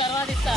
తర్వాత ఇస్తా.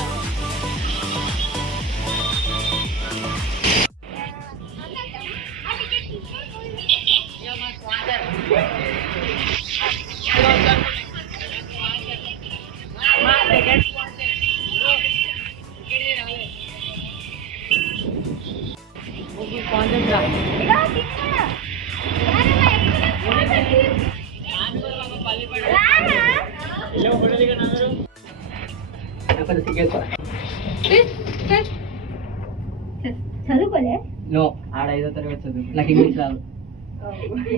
చదువుకోలే నో ఆడ 5వ తరగతి చదువు. నాకు ఇంగ్లీష్ రాదు,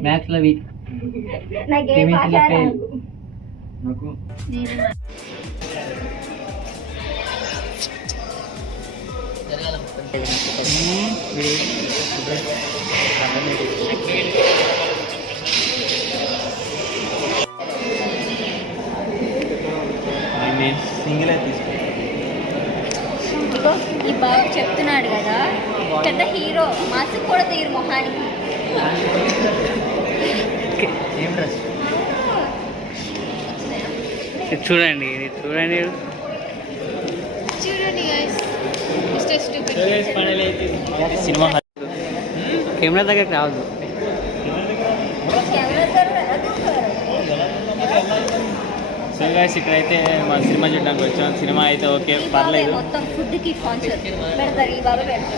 మ్యాథ్స్ లో వీక్, కెమిస్ట్రీలో ఫెయిల్. నాకు సింగిల్ తీసుకుంటాను. ఈ బాబు చెప్తున్నాడు కదా, పెద్ద హీరో, మాస్క్ కూడా తీరు మొహానికి. ఏం డ్రెస్ చూడండి, చూడండి చూడండి సినిమా కెమెరా దగ్గరికి రావద్దు. సో గైస్ ఇక్కడైతే మన సినిమా చూడడానికి వచ్చాం. సినిమా అయితే ఓకే పర్లేదు.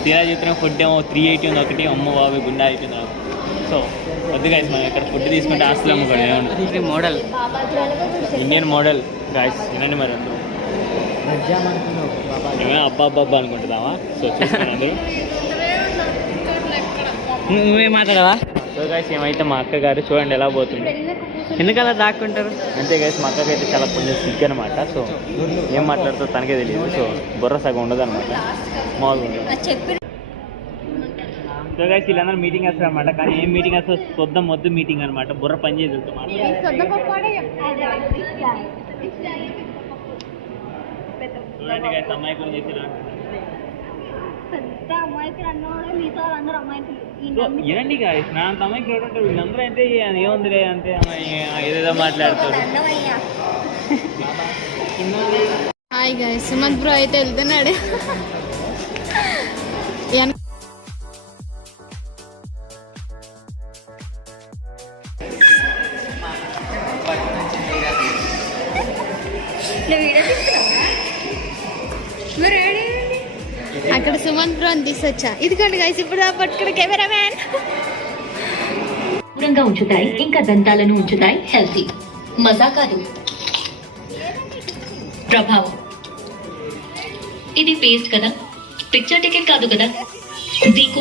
తీరా చూస్తున్నాం ఫుడ్ ఏమో 380 ఉంది ఒకటి. అమ్మ బాబు గుండె అయిపోయింది నాకు. సో వద్దు గైస్, మనం ఇక్కడ ఫుడ్ తీసుకుంటే ఆస్తులు అమ్ముకోండి. ఏమన్నా మోడల్ ఇండియన్ మోడల్ గైస్ వినండి మరి. ఏమైనా అబ్బా అబ్బా అనుకుంటుందామా? సో చూసుకోండి అందరూ. నువ్వే మాట్లాడవా? సో గైస్ ఏమైతే మా అక్క గారు చూడండి ఎలా పోతుంది. ఎందుకలా దాక్కుంటారు? అంతే గైస్, మా అక్కకి అయితే చాలా కొంచెం సిగ్గు అనమాట. సో ఏం మాట్లాడుతుందో తనకే తెలియదు. సో బుర్ర సగం ఉండదు అనమాట, మామూలుగా ఉండదు. సో గైస్ వీళ్ళందరూ మీటింగ్ వేస్తారు అనమాట. కానీ ఏం మీటింగ్ వేస్తారు? చూద్దాం మొద్దు మీటింగ్ అనమాట. బుర్ర పని చేయదు అనమాట. చూడండి గైస్ అమ్మాయి గురించి చెప్పిన ఏనండి గాయస్, నా అంత అమ్మాయికి రోడ్ ఉంటారు. వీళ్ళందరూ అయితే ఏముందిలే అంతే, ఏదేదో మాట్లాడతాడు. హాయ్ గాయ్స్, సుమంత్ బ్రో అయితే వెళ్తున్నాడు. అక్కడ సుమంత్ బ్రో అని తీసుకొచ్చా. ఇదిగోండి గైస్, ఇప్పుడు పట్టుకున్న కెమెరామ్యాన్. దూరంగా ఉంచుతాయి, ఇంకా దంతాలను ఉంచుతాయి హెల్తీ. మజా కాదు, ప్రభావం. ఇది పేస్ట్ కదా, పిక్చర్ టికెట్ కాదు కదా. దీకు